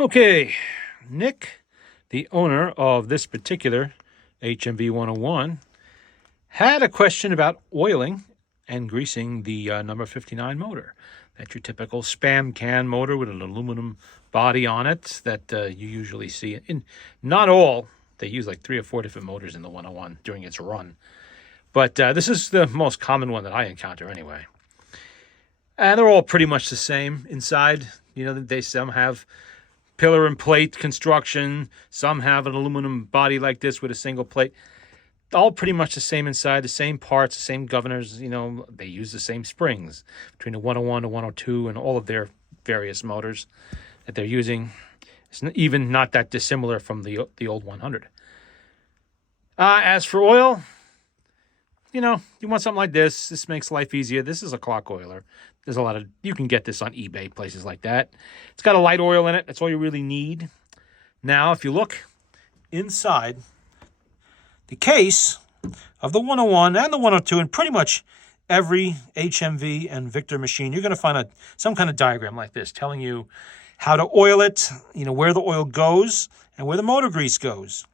Okay, Nick, the owner of this particular HMV101, had a question about oiling and greasing the number 59 motor. That's your typical Spam can motor with an aluminum body on it that you usually see. In not all, they use like 3 or 4 different motors in the 101 during its run. But this is the most common one that I encounter anyway. And they're all pretty much the same inside. You know, they some have pillar and plate construction. Some have an aluminum body like this with a single plate. All pretty much the same inside, the same parts, the same governors. You know, they use the same springs between the 101 to 102 and all of their various motors that they're using. It's even not that dissimilar from the old 100. As for oil, you know, you want something like this. This makes life easier. This is a clock oiler. There's a lot of, you can get this on eBay, places like that. It's got a light oil in it. That's all you really need. Now, if you look inside the case of the 101 and the 102, and pretty much every HMV and Victor machine, you're going to find some kind of diagram like this telling you how to oil it, you know, where the oil goes and where the motor grease goes.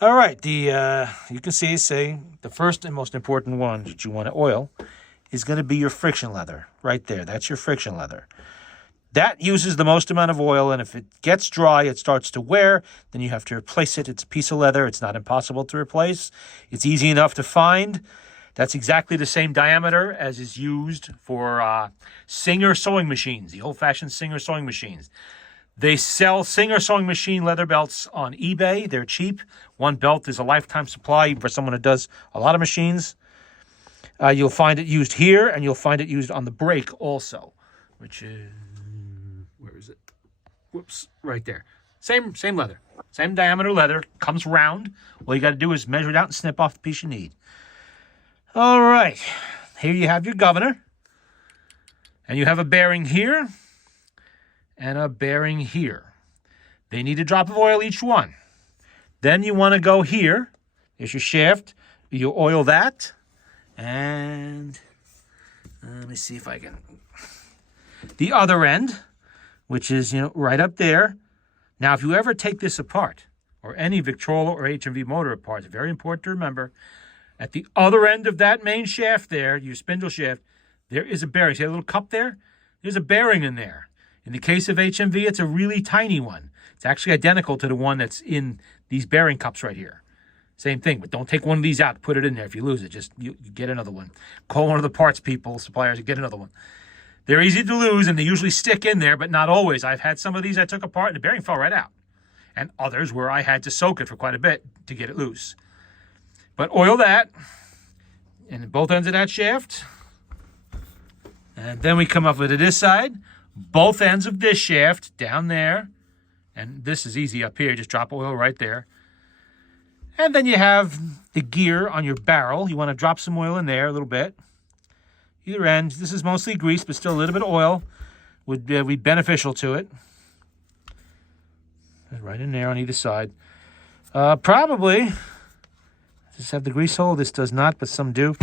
All right, you can say the first and most important one that you want to oil is going to be your friction leather right there. That's your friction leather. That uses the most amount of oil, and if it gets dry, it starts to wear, then you have to replace it. It's a piece of leather. It's not impossible to replace. It's easy enough to find. That's exactly the same diameter as is used for Singer sewing machines, the old-fashioned Singer sewing machines. They sell Singer sewing machine leather belts on eBay. They're cheap. One belt is a lifetime supply for someone who does a lot of machines. You'll find it used here, and you'll find it used on the brake also, which is, where is it? Whoops, right there. Same leather, same diameter leather, comes round. All you got to do is measure it out and snip off the piece you need. All right, here you have your governor, and you have a bearing here and a bearing here. They need a drop of oil each one. Then you want to go here. There's your shaft. You oil that. And let me see if I can. The other end, which is, you know, right up there. Now, if you ever take this apart, or any Victrola or HMV motor apart, it's very important to remember, at the other end of that main shaft there, your spindle shaft, there is a bearing. See that little cup there? There's a bearing in there. In the case of HMV, it's a really tiny one. It's actually identical to the one that's in these bearing cups right here. Same thing, but don't take one of these out, put it in there. If you lose it, just you get another one. Call one of the parts people, suppliers, and get another one. They're easy to lose, and they usually stick in there, but not always. I've had some of these I took apart, and the bearing fell right out. And others where I had to soak it for quite a bit to get it loose. But oil that, and both ends of that shaft. And then we come up with this side. Both ends of this shaft down there. And this is easy up here. Just drop oil right there. And then you have the gear on your barrel. You want to drop some oil in there a little bit. Either end. This is mostly grease, but still a little bit of oil would be beneficial to it. Right in there on either side. Probably, just have the grease hole. This does not, but some do.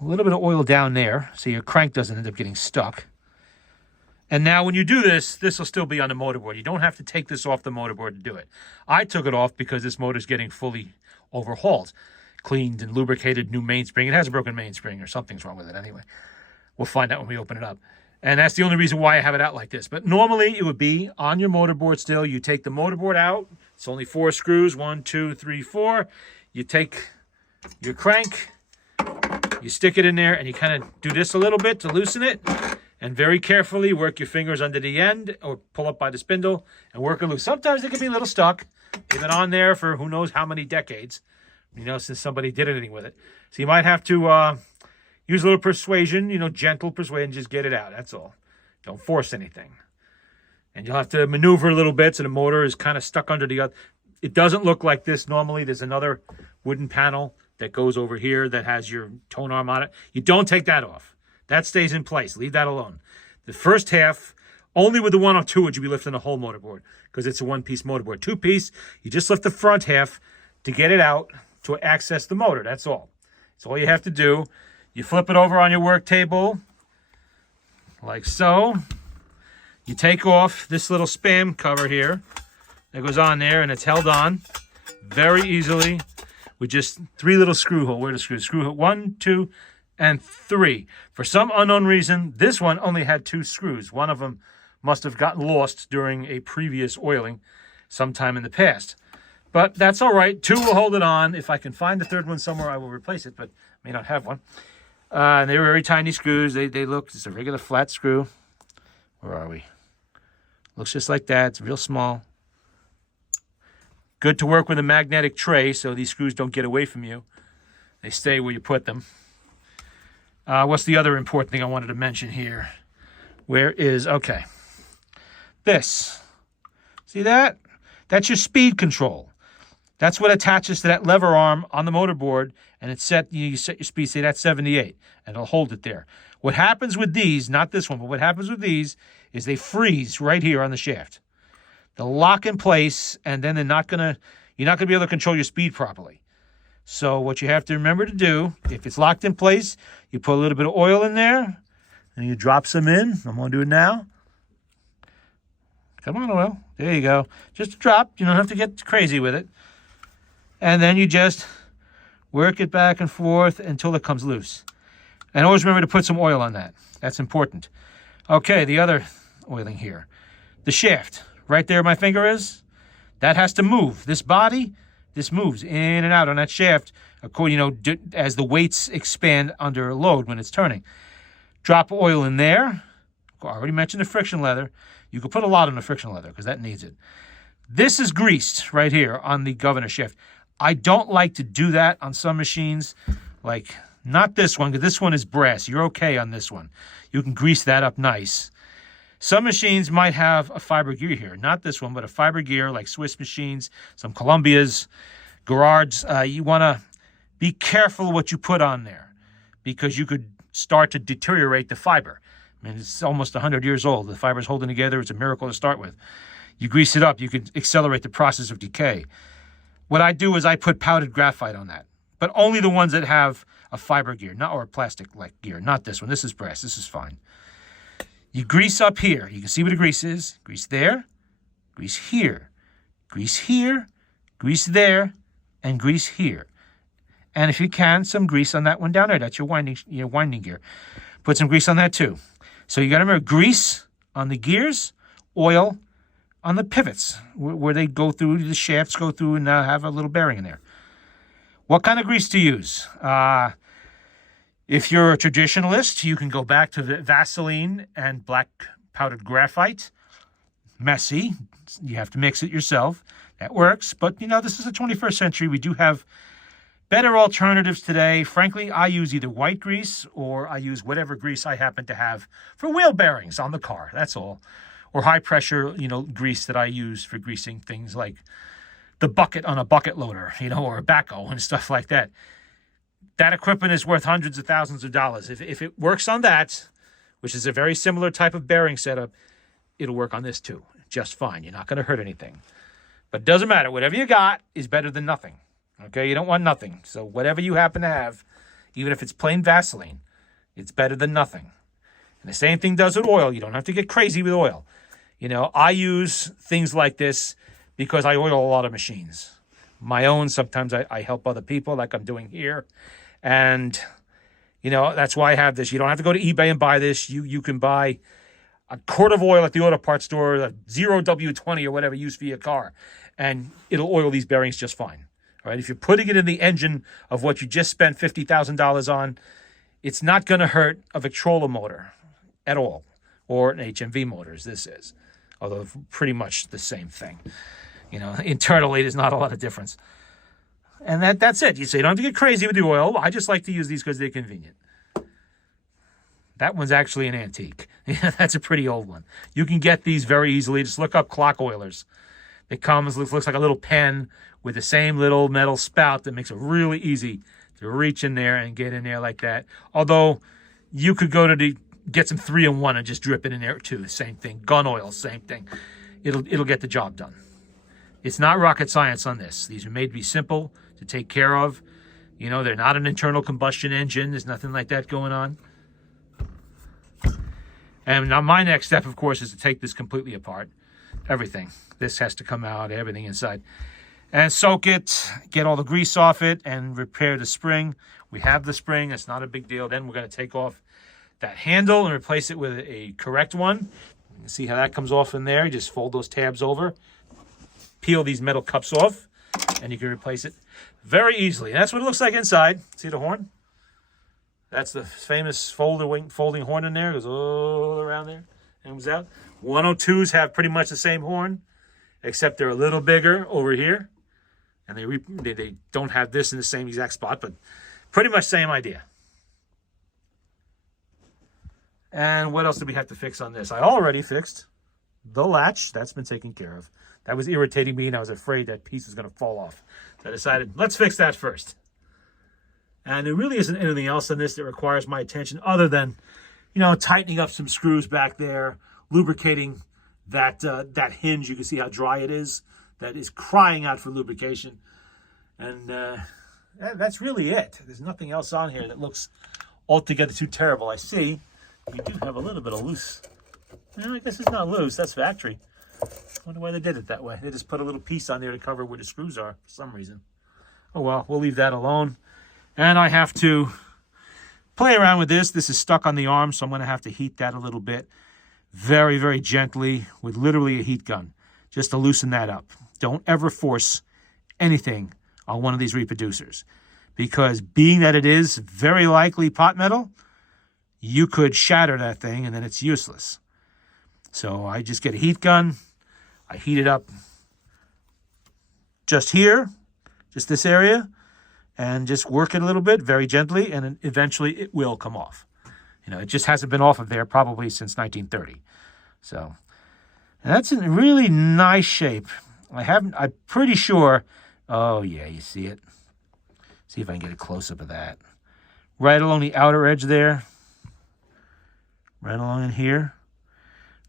A little bit of oil down there so your crank doesn't end up getting stuck. And now when you do this, this will still be on the motorboard. You don't have to take this off the motorboard to do it. I took it off because this motor's getting fully overhauled, cleaned and lubricated, new mainspring. It has a broken mainspring or something's wrong with it anyway. We'll find out when we open it up. And that's the only reason why I have it out like this. But normally it would be on your motorboard still. You take the motorboard out. It's only 4 screws, 1, 2, 3, 4. You take your crank, you stick it in there, and you kind of do this a little bit to loosen it. And very carefully work your fingers under the end or pull up by the spindle and work it loose. Sometimes it can be a little stuck. They've been on there for who knows how many decades, you know, since somebody did anything with it. So you might have to use a little persuasion, you know, gentle persuasion, just get it out. That's all. Don't force anything. And you'll have to maneuver a little bit so the motor is kind of stuck under the other. It doesn't look like this normally. There's another wooden panel that goes over here that has your tone arm on it. You don't take that off. That stays in place. Leave that alone. The first half, only with the 102 would you be lifting the whole motorboard because it's a one-piece motorboard. 2-piece, you just lift the front half to get it out to access the motor. That's all. That's all you have to do. You flip it over on your work table like so. You take off this little spam cover here that goes on there, and it's held on very easily with just 3 little screw holes. Where are the screws? Screw hole 1, 2, and 3. For some unknown reason, this one only had 2 screws. One of them must have gotten lost during a previous oiling sometime in the past. But that's all right. 2 will hold it on. If I can find the 3rd one somewhere, I will replace it, but may not have one. And they were very tiny screws. They look, it's a regular flat screw. Where are we? Looks just like that. It's real small. Good to work with a magnetic tray so these screws don't get away from you. They stay where you put them. What's the other important thing I wanted to mention here? Where is, okay. This. See that? That's your speed control. That's what attaches to that lever arm on the motor board, and it's set, you set your speed, say that's 78, and it'll hold it there. What happens with these, not this one, but what happens with these is they freeze right here on the shaft. They'll lock in place, and then you're not gonna be able to control your speed properly. So what you have to remember to do, if it's locked in place, you put a little bit of oil in there, and you drop some in. I'm gonna do it now. Come on, oil. There you go. Just a drop. You don't have to get crazy with it. And then you just work it back and forth until it comes loose. And always remember to put some oil on that. That's important. Okay, the other oiling here. The shaft. Right there my finger is. That has to move. This body, this moves in and out on that shaft according, as the weights expand under load when it's turning. Drop oil in there. I already mentioned the friction leather. You can put a lot on the friction leather because that needs it. This is greased right here on the governor shaft. I don't like to do that on some machines, like not this one, because this one is brass. You're okay on this one. You can grease that up nice. Some machines might have a fiber gear here. Not this one, but a fiber gear like Swiss machines, some Columbias, Gerards. You want to be careful what you put on there because you could start to deteriorate the fiber. I mean, it's almost 100 years old. The fiber's holding together. It's a miracle to start with. You grease it up, you could accelerate the process of decay. What I do is I put powdered graphite on that, but only the ones that have a fiber gear, or a plastic-like gear, not this one. This is brass. This is fine. You grease up here. You can see where the grease is. Grease there, grease here, grease here, grease there, and grease here. And if you can, some grease on that one down there. That's your winding gear. Put some grease on that too. So you got to remember grease on the gears, oil on the pivots where they go through, the shafts go through and have a little bearing in there. What kind of grease to use? If you're a traditionalist, you can go back to the Vaseline and black powdered graphite. Messy. You have to mix it yourself. That works. But, this is the 21st century. We do have better alternatives today. Frankly, I use either white grease or I use whatever grease I happen to have for wheel bearings on the car. That's all. Or high pressure, grease that I use for greasing things like the bucket on a bucket loader, or a backhoe and stuff like that. That equipment is worth hundreds of thousands of dollars. If it works on that, which is a very similar type of bearing setup, it'll work on this too, just fine. You're not going to hurt anything. But it doesn't matter. Whatever you got is better than nothing. Okay, you don't want nothing. So whatever you happen to have, even if it's plain Vaseline, it's better than nothing. And the same thing does with oil. You don't have to get crazy with oil. I use things like this because I oil a lot of machines. My own, sometimes I help other people like I'm doing here. And, that's why I have this. You don't have to go to eBay and buy this. You can buy a quart of oil at the auto parts store, a 0W20 or whatever used for your car, and it'll oil these bearings just fine. All right, if you're putting it in the engine of what you just spent $50,000 on, it's not going to hurt a Victrola motor at all, or an HMV motor, as this is. Although pretty much the same thing. Internally, there's not a lot of difference. And that's it. You say you don't have to get crazy with the oil. I just like to use these because they're convenient. That one's actually an antique. That's a pretty old one. You can get these very easily. Just look up clock oilers. It looks like a little pen with the same little metal spout that makes it really easy to reach in there and get in there like that. Although you could go to get some 3-in-1 and just drip it in there too. Same thing. Gun oil, same thing. It'll get the job done. It's not rocket science on this. These are made to be simple to take care of. They're not an internal combustion engine. There's nothing like that going on. And now my next step, of course, is to take this completely apart. Everything. This has to come out, everything inside. And soak it, get all the grease off it, and repair the spring. We have the spring. It's not a big deal. Then we're going to take off that handle and replace it with a correct one. See how that comes off in there? You just fold those tabs over, peel these metal cups off, and you can replace it very easily. And that's what it looks like inside. See the horn? That's the famous folding horn in there. It goes all around there and comes out. 102s have pretty much the same horn, except they're a little bigger over here. And they don't have this in the same exact spot, but pretty much same idea. And what else do we have to fix on this? I already fixed the latch. That's been taken care of. That was irritating me, and I was afraid that piece was going to fall off. So I decided, let's fix that first. And there really isn't anything else on this that requires my attention other than, tightening up some screws back there, lubricating that hinge. You can see how dry it is. That is crying out for lubrication. And that's really it. There's nothing else on here that looks altogether too terrible. I see you do have a little bit of loose. I guess it's not loose. That's factory. I wonder why they did it that way. They just put a little piece on there to cover where the screws are for some reason. Oh, well, we'll leave that alone. And I have to play around with this. This is stuck on the arm, so I'm going to have to heat that a little bit. Very, very gently with literally a heat gun, just to loosen that up. Don't ever force anything on one of these reproducers, because being that it is very likely pot metal, you could shatter that thing and then it's useless. So I just get a heat gun. I heat it up just here, just this area, and just work it a little bit very gently, and then eventually it will come off. It just hasn't been off of there probably since 1930. So that's in really nice shape. I'm pretty sure. Oh yeah, you see it. See if I can get a close-up of that. Right along the outer edge there. Right along in here.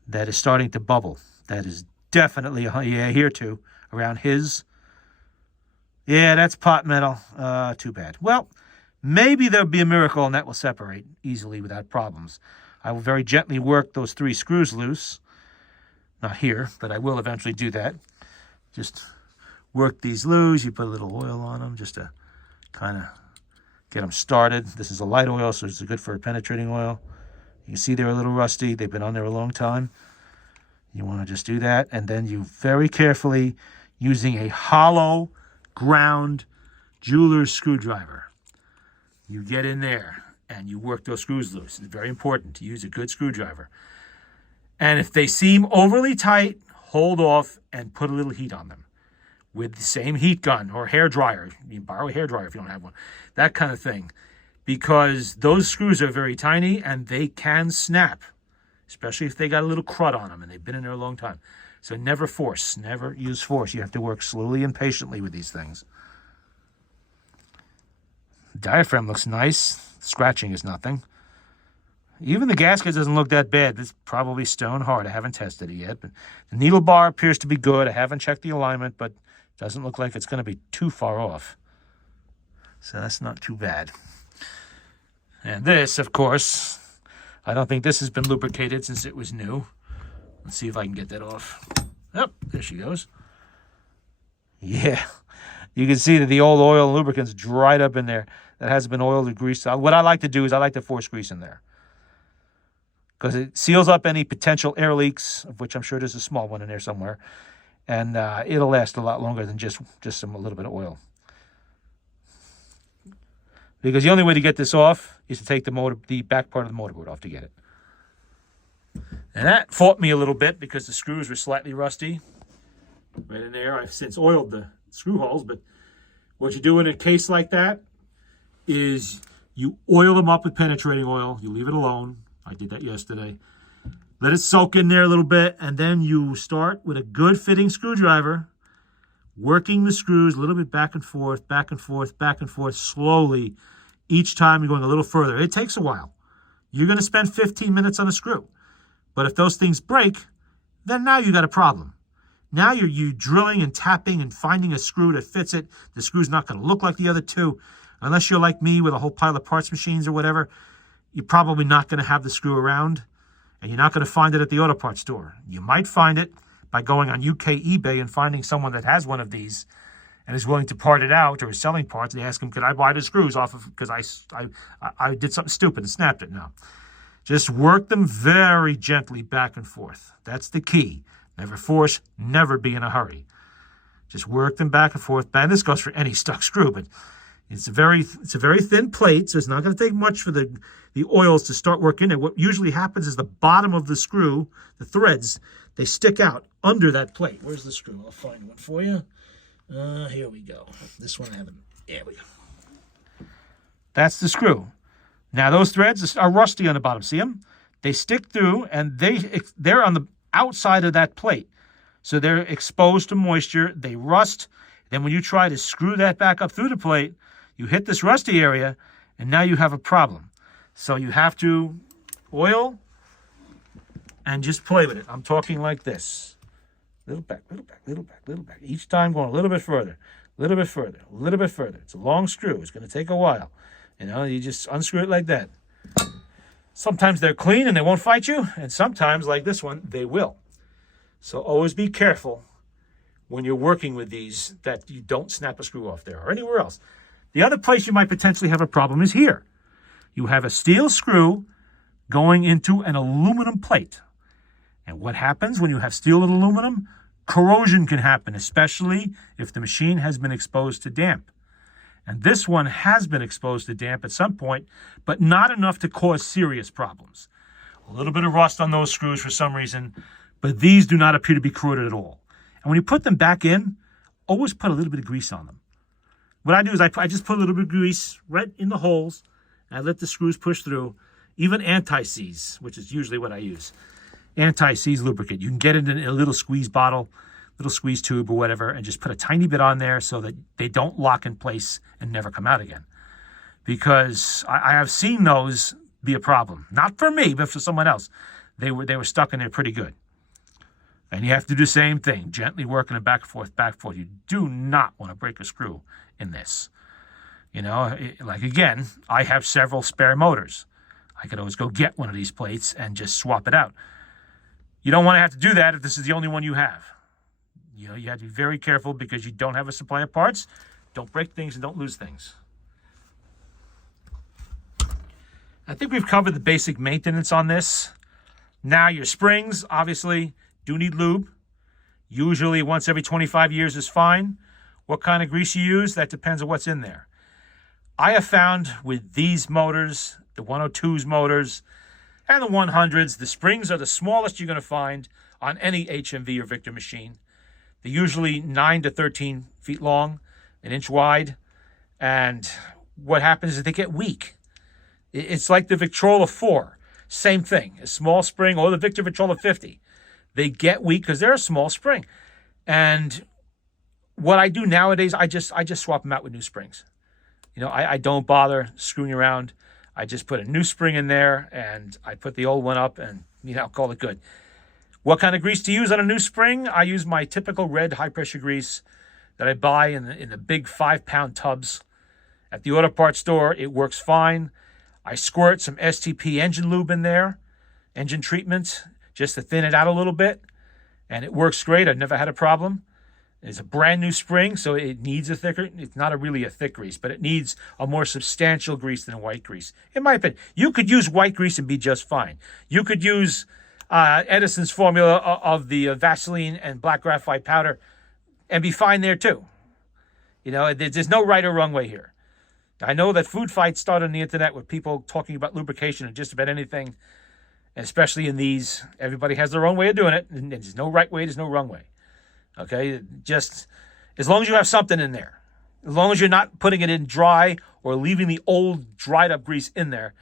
That is starting to bubble. That is definitely, yeah, here too. Around his. Yeah, that's pot metal. Too bad. Well, maybe there'll be a miracle and that will separate easily without problems. I will very gently work those 3 screws loose. Not here, but I will eventually do that. Just work these loose. You put a little oil on them just to kind of get them started. This is a light oil, so it's good for a penetrating oil. You can see they're a little rusty. They've been on there a long time. You want to just do that. And then you very carefully, using a hollow ground jeweler's screwdriver, you get in there and you work those screws loose. It's very important to use a good screwdriver. And if they seem overly tight, hold off and put a little heat on them with the same heat gun or hair dryer. You can borrow a hair dryer if you don't have one. That kind of thing. Because those screws are very tiny and they can snap, especially if they got a little crud on them and they've been in there a long time. So never force, never use force. You have to work slowly and patiently with these things. The diaphragm looks nice. Scratching is nothing. Even the gasket doesn't look that bad. It's probably stone hard. I haven't tested it yet. But the needle bar appears to be good. I haven't checked the alignment, but it doesn't look like it's going to be too far off. So that's not too bad. And this, of course, I don't think this has been lubricated since it was new. Let's see if I can get that off. Oh, there she goes. Yeah. You can see that the old oil and lubricant's dried up in there. That hasn't been oiled or greased. What I like to do is I like to force grease in there, because it seals up any potential air leaks, of which I'm sure there's a small one in there somewhere. And it'll last a lot longer than just a little bit of oil. Because the only way to get this off is to take the back part of the motorboard off to get it. And that fought me a little bit because the screws were slightly rusty. Right in there. I've since oiled the screw holes, but what you do in a case like that is you oil them up with penetrating oil. You leave it alone. I did that yesterday. Let it soak in there a little bit, and then you start with a good fitting screwdriver, working the screws a little bit back and forth, back and forth, back and forth, slowly. Each time you're going a little further. It takes a while. You're going to spend 15 minutes on a screw. But if those things break, then now you got a problem. Now you're drilling and tapping and finding a screw that fits it. The screw's not going to look like the other two. Unless you're like me with a whole pile of parts machines or whatever, you're probably not going to have the screw around. And you're not going to find it at the auto parts store. You might find it by going on UK eBay and finding someone that has one of these and is willing to part it out or is selling parts. And they ask them, could I buy the screws off of, because I did something stupid and snapped it. No. Just work them very gently back and forth. That's the key. Never force, never be in a hurry. Just work them back and forth. And this goes for any stuck screw, but it's a very thin plate, so it's not going to take much for the oils to start working. And what usually happens is the bottom of the screw, the threads, they stick out under that plate. Where's the screw? I'll find one for you. Here we go. This one I haven't. There we go. That's the screw. Now those threads are rusty on the bottom. See them? They stick through, and they're on the outside of that plate. So they're exposed to moisture. They rust. Then when you try to screw that back up through the plate, you hit this rusty area, and now you have a problem. So you have to oil and just play with it. I'm talking like this. Little back, little back, little back, little back. Each time going a little bit further, a little bit further, a little bit further. It's a long screw. It's going to take a while. You know, you just unscrew it like that. Sometimes they're clean and they won't fight you, and sometimes, like this one, they will. So always be careful when you're working with these that you don't snap a screw off there or anywhere else. The other place you might potentially have a problem is here. You have a steel screw going into an aluminum plate. And what happens when you have steel and aluminum? Corrosion can happen, especially if the machine has been exposed to damp. And this one has been exposed to damp at some point, but not enough to cause serious problems. A little bit of rust on those screws for some reason, but these do not appear to be corroded at all. And when you put them back in, always put a little bit of grease on them. What I do is I just put a little bit of grease right in the holes, and I let the screws push through. Even anti-seize, which is usually what I use. Anti-seize lubricant. You can get it in a little squeeze bottle, little squeeze tube or whatever, and just put a tiny bit on there so that they don't lock in place and never come out again. Because I have seen those be a problem. Not for me, but for someone else. They were stuck in there pretty good. And you have to do the same thing, gently working it back and forth, back and forth. You do not want to break a screw in this. You know, like again, I have several spare motors. I could always go get one of these plates and just swap it out. You don't want to have to do that if this is the only one you have. You know, you have to be very careful because you don't have a supply of parts. Don't break things and don't lose things. I think we've covered the basic maintenance on this. Now your springs, obviously, do need lube. Usually once every 25 years is fine. What kind of grease you use, that depends on what's in there. I have found with these motors, the 102s motors, and the 100s, the springs are the smallest you're going to find on any HMV or Victor machine. They're usually 9 to 13 feet long, an inch wide. And what happens is they get weak. It's like the Victrola 4. Same thing, a small spring, or the Victor Victrola 50. They get weak because they're a small spring. And what I do nowadays, I just swap them out with new springs. You know, I don't bother screwing around. I just put a new spring in there, and I put the old one up, and, you know, call it good. What kind of grease to use on a new spring? I use my typical red high-pressure grease that I buy in the big 5-pound tubs. At the auto parts store, it works fine. I squirt some STP engine lube in there, engine treatment, just to thin it out a little bit, and it works great. I've never had a problem. It's a brand new spring, so it needs a thicker, it's not really a thick grease, but it needs a more substantial grease than white grease. In my opinion, you could use white grease and be just fine. You could use Edison's formula of the Vaseline and black graphite powder and be fine there too. You know, there's no right or wrong way here. I know that food fights start on the internet with people talking about lubrication and just about anything, especially in these. Everybody has their own way of doing it, and there's no right way, there's no wrong way. Okay, just as long as you have something in there, as long as you're not putting it in dry or leaving the old dried up grease in there,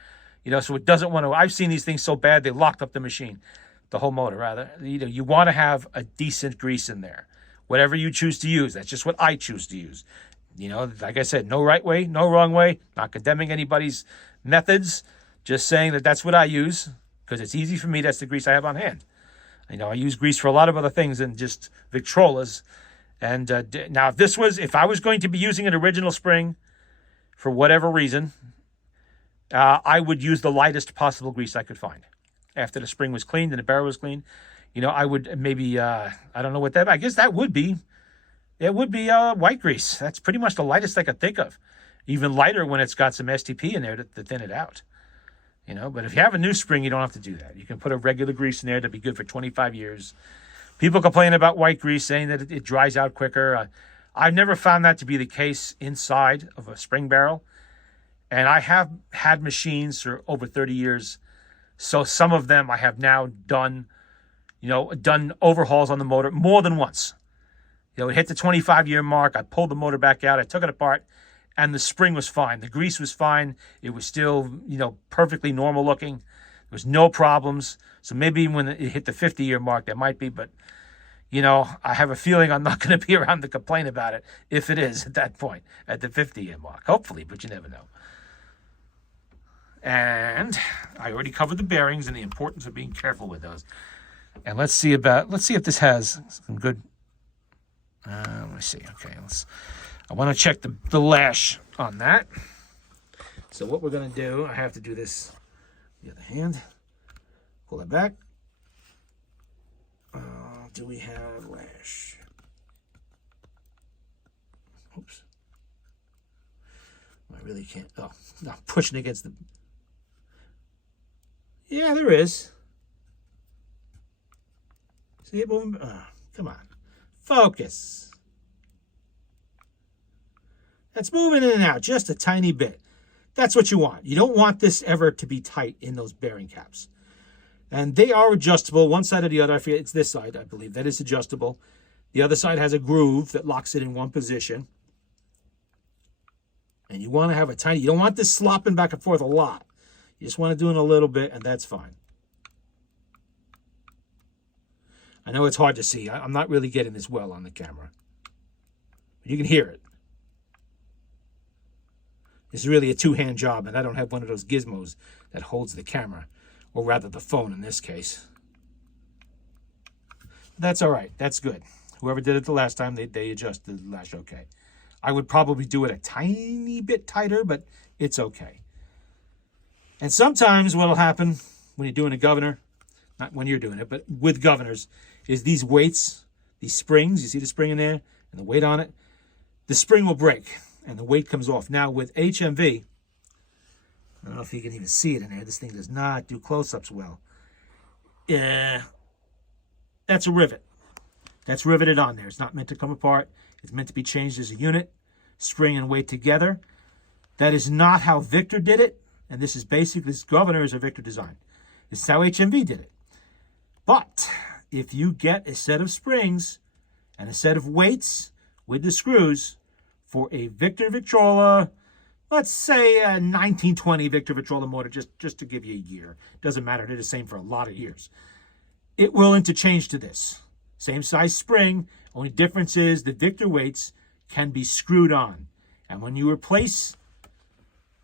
you know, so it doesn't want to. I've seen these things so bad they locked up the machine, the whole motor rather. You know, you want to have a decent grease in there, whatever you choose to use. That's just what I choose to use. You know, like I said, no right way, no wrong way. Not condemning anybody's methods, just saying that that's what I use because it's easy for me. That's the grease I have on hand. You know, I use grease for a lot of other things than just Victrolas. And now, if I was going to be using an original spring for whatever reason, I would use the lightest possible grease I could find. after the spring was cleaned and the barrel was cleaned. You know, I would maybe, I don't know what that, I guess that would be, it would be white grease. That's pretty much the lightest I could think of. Even lighter when it's got some STP in there to thin it out. You know, but if you have a new spring, you don't have to do that. You can put a regular grease in there to be good for 25 years. People complain about white grease, saying that it dries out quicker. I've never found that to be the case inside of a spring barrel. And I have had machines for over 30 years. So some of them I have now done overhauls on the motor more than once. You know, it hit the 25-year mark. I pulled the motor back out. I took it apart, and the spring was fine. The grease was fine. It was still, perfectly normal looking. There was no problems. So maybe when it hit the 50-year mark, there might be. But, I have a feeling I'm not going to be around to complain about it if it is at that point, at the 50-year mark. Hopefully, but you never know. And I already covered the bearings and the importance of being careful with those. And let's see if this has some good. Let me see. Okay, I want to check the lash on that. So what we're going to do, I have to do this the other hand. Pull it back. Do we have lash? Oops. I really can't. Oh, no, I'm pushing against the. Yeah, there is. See it moving? Come on. Focus. That's moving in and out just a tiny bit. That's what you want. You don't want this ever to be tight in those bearing caps. And they are adjustable, one side or the other. I forget, it's this side, I believe. That is adjustable. The other side has a groove that locks it in one position. And you want to have you don't want this slopping back and forth a lot. You just want to do it a little bit, and that's fine. I know it's hard to see. I'm not really getting this well on the camera. But you can hear it. This is really a two-hand job, and I don't have one of those gizmos that holds the camera, or rather the phone in this case. That's all right. That's good. Whoever did it the last time, they adjusted the lash okay. I would probably do it a tiny bit tighter, but it's okay. And sometimes what will happen when you're doing a governor, not when you're doing it, but with governors, is these weights, these springs, you see the spring in there and the weight on it, the spring will break and the weight comes off. Now with HMV, I don't know if you can even see it in there. This thing does not do close-ups well. That's a rivet. That's riveted on there. It's not meant to come apart. It's meant to be changed as a unit, spring and weight together. That is not how Victor did it. And this governor is a Victor design. This is how HMV did it. But if you get a set of springs and a set of weights with the screws for a Victor Victrola, let's say a 1920 Victor Victrola motor, just to give you a year. Doesn't matter. They're the same for a lot of years. It will interchange to this. Same size spring. Only difference is the Victor weights can be screwed on. And when you replace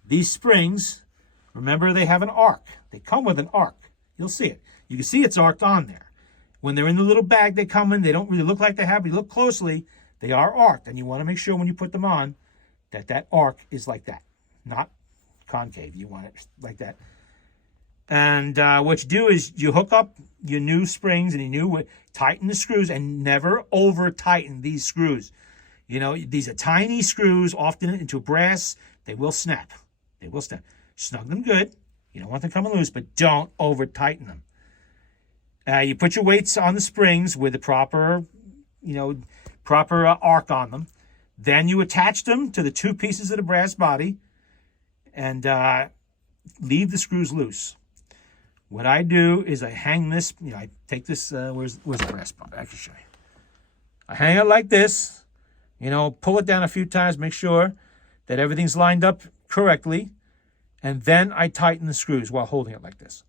these springs, remember they have an arc. They come with an arc. You'll see it. You can see it's arced on there. When they're in the little bag they come in, they don't really look like they have, but you look closely, they are arced. And you want to make sure when you put them on that arc is like that, not concave. You want it like that. And what you do is you hook up your new springs and tighten the screws and never over tighten these screws. These are tiny screws, often into brass. They will snap. They will snap. Snug them good. You don't want them coming loose, but don't over tighten them. You put your weights on the springs with the proper arc on them. Then you attach them to the two pieces of the brass body and leave the screws loose. What I do is I hang this, I take this, where's the brass part? I can show you. I hang it like this, pull it down a few times, make sure that everything's lined up correctly, and then I tighten the screws while holding it like this.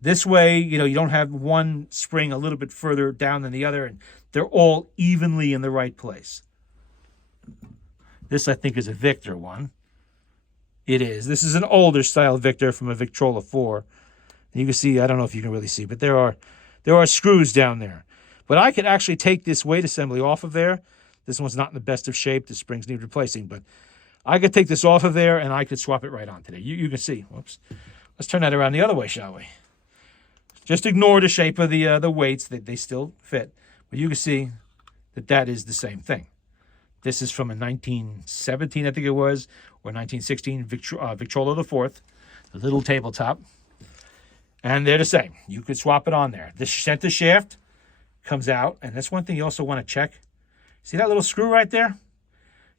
This way, you don't have one spring a little bit further down than the other, and they're all evenly in the right place. This, I think, is a Victor one. It is. This is an older style Victor from a Victrola 4. You can see, I don't know if you can really see, but there are screws down there. But I could actually take this weight assembly off of there. This one's not in the best of shape. The springs need replacing, but I could take this off of there and I could swap it right onto there. You can see. Whoops. Let's turn that around the other way, shall we? Just ignore the shape of the weights. They still fit. But you can see that is the same thing. This is from a 1917, I think it was, or 1916 Victrola IV, the little tabletop. And they're the same. You could swap it on there. The center shaft comes out, and that's one thing you also want to check. See that little screw right there?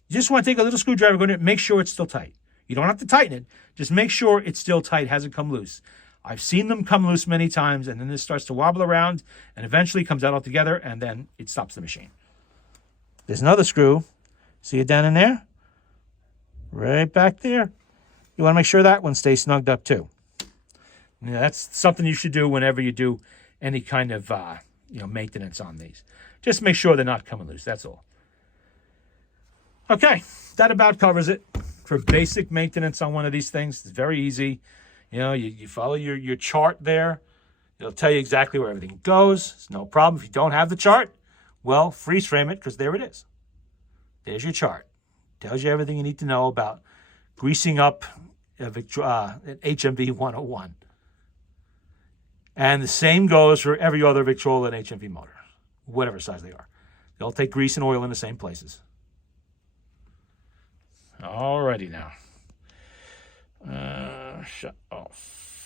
You just want to take a little screwdriver, go in it, make sure it's still tight. You don't have to tighten it. Just make sure it's still tight, hasn't come loose. I've seen them come loose many times, and then this starts to wobble around, and eventually comes out altogether, and then it stops the machine. There's another screw. See it down in there? Right back there. You want to make sure that one stays snugged up too. Now, that's something you should do whenever you do any kind of maintenance on these. Just make sure they're not coming loose. That's all. Okay, that about covers it for basic maintenance on one of these things. It's very easy. You follow your chart there. It'll tell you exactly where everything goes. It's no problem. If you don't have the chart, well, freeze frame it, because there it is. There's your chart. Tells you everything you need to know about greasing up an HMV101. And the same goes for every other Victrola and HMV motor, whatever size they are. They'll take grease and oil in the same places. Alrighty now. Shut off.